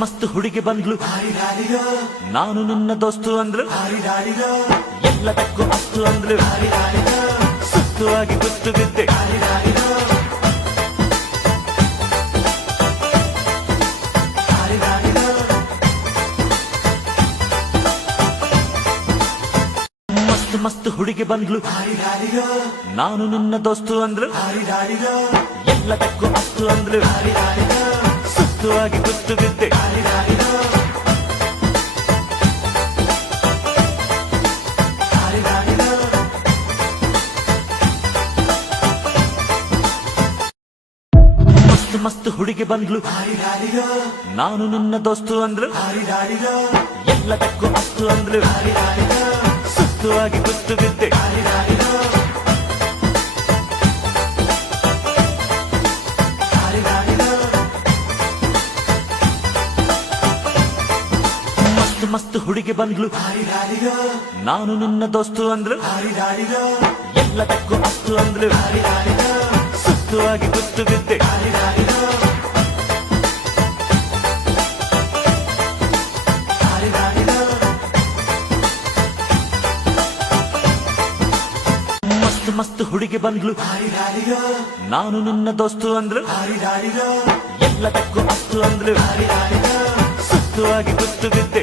ಮಸ್ತ್ ಹುಡುಗಿ ಬಂದ್ಲು ನಾನು ನಿನ್ನ ದೋಸ್ತು ಅಂದ್ರು ಎಲ್ಲದಕ್ಕೂ ಅಸ್ತು ಅಂದ್ರು ಸುತ್ತು ಆಗಿ ಗುತ್ತು ಬಿದ್ದೆ ಮಸ್ತ್ ಹುಡುಗಿ ಬಂದ್ಲು ನಾನು ನಿನ್ನ ದೋಸ್ತು ಅಂದ್ರು ಎಲ್ಲದಕ್ಕೂ ಅಸ್ತು ಅಂದ್ರು ಸುತ್ತು ಆಗಿ ಗುತ್ತು ಬಿದ್ದೆ ಮಸ್ತ್ ಹುಡುಗಿ ಬಂದ್ಲು ನಾನು ನಿನ್ನ ದೋಸ್ತು ಅಂದ್ರು ಎಲ್ಲದಕ್ಕೂ ಅಸ್ತು ಅಂದ್ರು ಸುತ್ತು ಆಗಿ ಗುತ್ತು ಬಿದ್ದೆ ಮಸ್ತ್ ಹುಡುಗಿ ಬಂದ್ಲು ನಾನು ನಿನ್ನ ದೋಸ್ತು ಅಂದ್ರು ಎಲ್ಲದಕ್ಕೂ ಅಸ್ತು ಅಂದ್ರು ಸುತ್ತು ಆಗಿ ಗುತ್ತು ಬಿದ್ದೆ ಮಸ್ತ್ ಹುಡುಗಿ ಬಂದ್ಲು ನಾನು ನಿನ್ನ ದೋಸ್ತು ಅಂದ್ರು ಎಲ್ಲದಕ್ಕೂ ಅಸ್ತು ಅಂದ್ರು ಸುತ್ತು ಆಗಿ ಗುತ್ತು ಬಿದ್ದೆ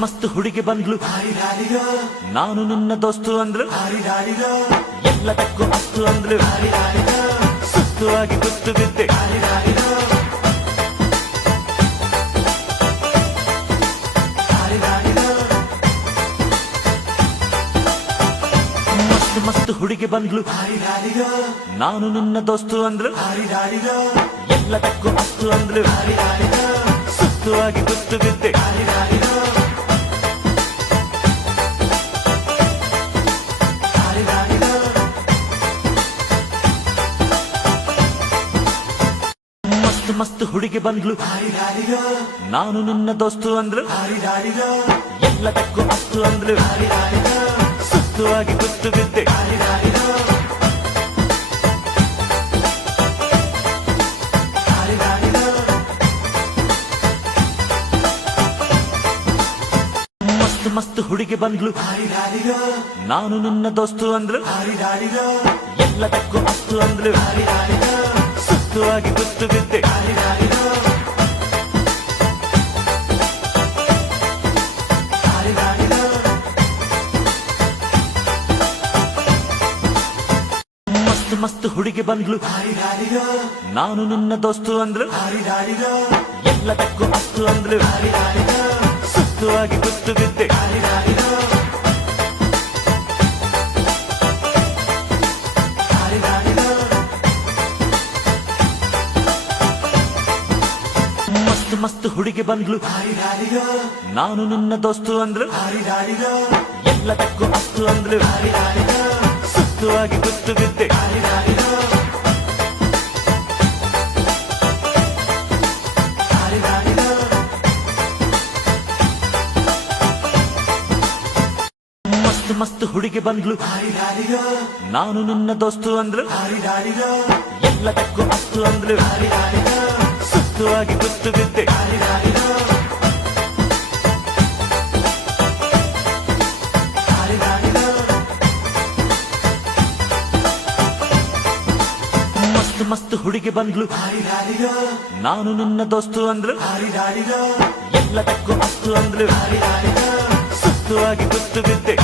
ಮಸ್ತ್ ಹುಡುಗಿ ಬಂದ್ಲು ನಾನು ನಿನ್ನ ದೋಸ್ತು ಅಂದ್ರು ಎಲ್ಲದಕ್ಕೂ ಅಸ್ತು ಅಂದ್ರು ಸುತ್ತು ಆಗಿ ಗುತ್ತು ಬಿದ್ದೆ ಮಸ್ತ್ ಹುಡುಗಿ ಬಂದ್ಲು ನಾನು ನಿನ್ನ ದೋಸ್ತು ಅಂದ್ರು ಎಲ್ಲದಕ್ಕೂ ಅಸ್ತು ಅಂದ್ರು ಸುತ್ತು ಆಗಿ ಗುತ್ತು ಬಿದ್ದೆ ಮಸ್ತ್ ಹುಡುಗಿ ಬಂದ್ಲು ನಾನು ನಿನ್ನ ದೋಸ್ತು ಅಂದ್ರು ಎಲ್ಲದಕ್ಕೂ ಅಸ್ತು ಅಂದ್ರು ಸುತ್ತು ಆಗಿ ಗುತ್ತು ಬಿದ್ದೆ ಮಸ್ತ್ ಹುಡುಗಿ ಬಂದ್ಲು ನಾನು ನಿನ್ನ ದೋಸ್ತು ಅಂದ್ರು ಎಲ್ಲದಕ್ಕೂ ಅಸ್ತು ಅಂದ್ರು ಸುತ್ತು ಆಗಿ ಗುತ್ತು ಬಿದ್ದೆ ಮಸ್ತ್ ಹುಡುಗಿ ಬಂದ್ಲು ನಾನು ನಿನ್ನ ದೋಸ್ತು ಅಂದ್ರು ಎಲ್ಲದಕ್ಕೂ ಅಸ್ತು ಅಂದ್ರು ಸುತ್ತು ಆಗಿ ಗುತ್ತು ಬಿದ್ದೆ ಮಸ್ತ್ ಹುಡುಗಿ ಬಂದ್ಲು ನಾನು ನಿನ್ನ ದೋಸ್ತು ಅಂದ್ರು ಎಲ್ಲದಕ್ಕೂ ಅಸ್ತು ಅಂದ್ರು ಸುತ್ತು ಆಗಿ ಗುತ್ತು ಬಿದ್ದೆ ಮಸ್ತ್ ಹುಡುಗಿ ಬಂದ್ಲು ನಾನು ನಿನ್ನ ದೋಸ್ತು ಅಂದ್ರು ಎಲ್ಲದಕ್ಕೂ ಅಸ್ತು ಅಂದ್ರು ಸುತ್ತು ಆಗಿ ಗುತ್ತು ಬಿದ್ದೆ ಮಸ್ತ್ ಹುಡುಗಿ ಬಂದ್ಲು ನಾನು ನಿನ್ನ ದೋಸ್ತು ಅಂದ್ರು ಎಲ್ಲದಕ್ಕೂ ಅಸ್ತು ಅಂದ್ರು ಸುತ್ತು ಆಗಿ ಗುತ್ತು ಬಿದ್ದೆ